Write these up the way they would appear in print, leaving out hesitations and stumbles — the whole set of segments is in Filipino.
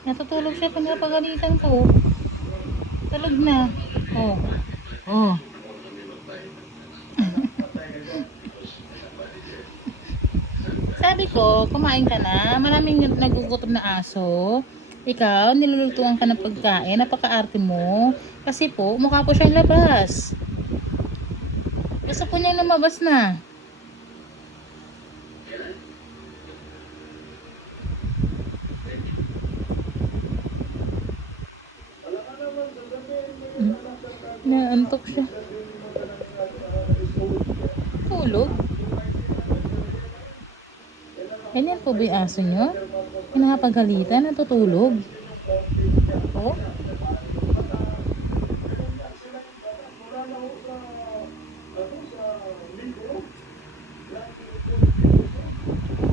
Natutulog siya, pinapagalitan ko. Tulog na. Oh. Oh. Sabi ko, kumain ka na. Maraming nagugutom na aso. Ikaw, nilulutuan ka ng pagkain. Napaka-arte mo. Kasi po, mukha po siyang labas. Gusto po niya lumabas na. Naantok siya. Tulog. Ganyan po ba yung aso nyo? Pinapagalitan, natutulog. Oh.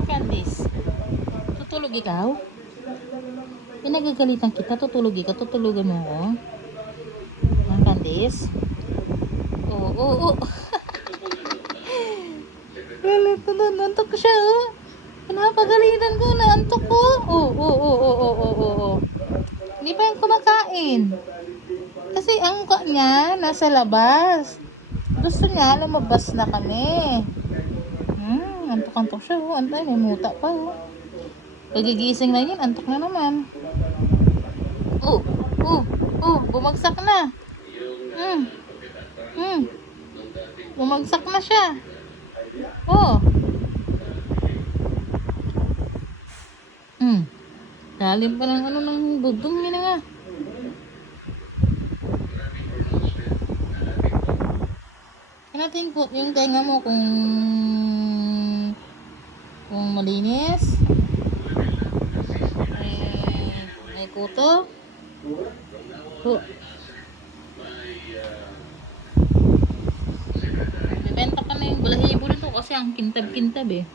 Candice, tutulog ikaw? Pinagagalitan kita, tutulog ikaw, tutulugan mo ako. Candice? Oo, oo, oo. Galito na, nantok siya, oh. Pinapagalitan ko, naantok ko. Oo, oo, oo, oo, oo, oo. Hindi pa yung kumakain. Kasi ang mukha niya, nasa labas. Gusto niya, lumabas na kami. Antok-antok siya, oh. Antay, may muta pa, oh. Pagigising na yun, antok na naman. Oh, oh, oh, bumagsak na. Bumagsak na siya. Oh. Lalim pa ng ano ng budong niya na nga. Natin po yung tenga mo kung malinis. May kuto. Bibenta ka na yung balahibo nito kasi ang kintab-kintab eh.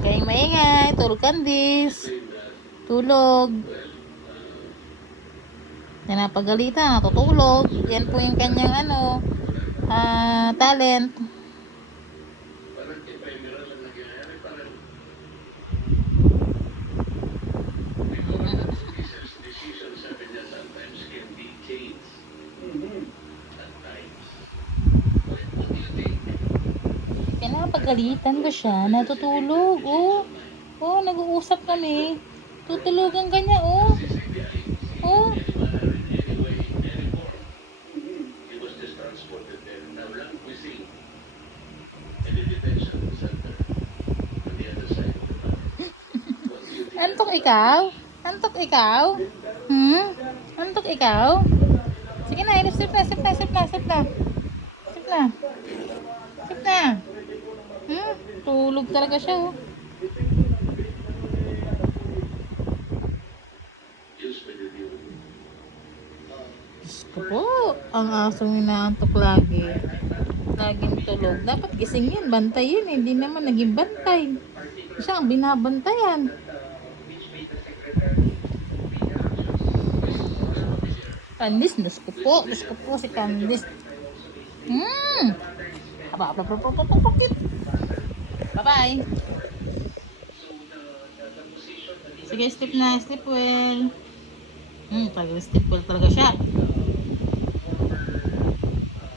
Okay, maingay. Tulog Candice. Tulog. Napagalitan, natutulog. Yan po yung kanyang talent. Pinapagalitan ko siya, natutulog. Oh, oh, nag-uusap kami. Tutulugan ka niya, oh. Oh. Antok ikaw? Antok ikaw? Antok ikaw? Sige na, sip na, sip na, sip na, sip na. Sip na. Sip na. Tulog talaga siya, oh. Diyos ko po, ang asong inaantok lagi. Laging tulog. Dapat gising yun, bantay yun. Hindi naman naging bantay. Siya ang binabantayan. Candice, Diyos ko po si Candice. Bye-bye. Sige, sleep na, sleep well. Talaga sleep well talaga siya.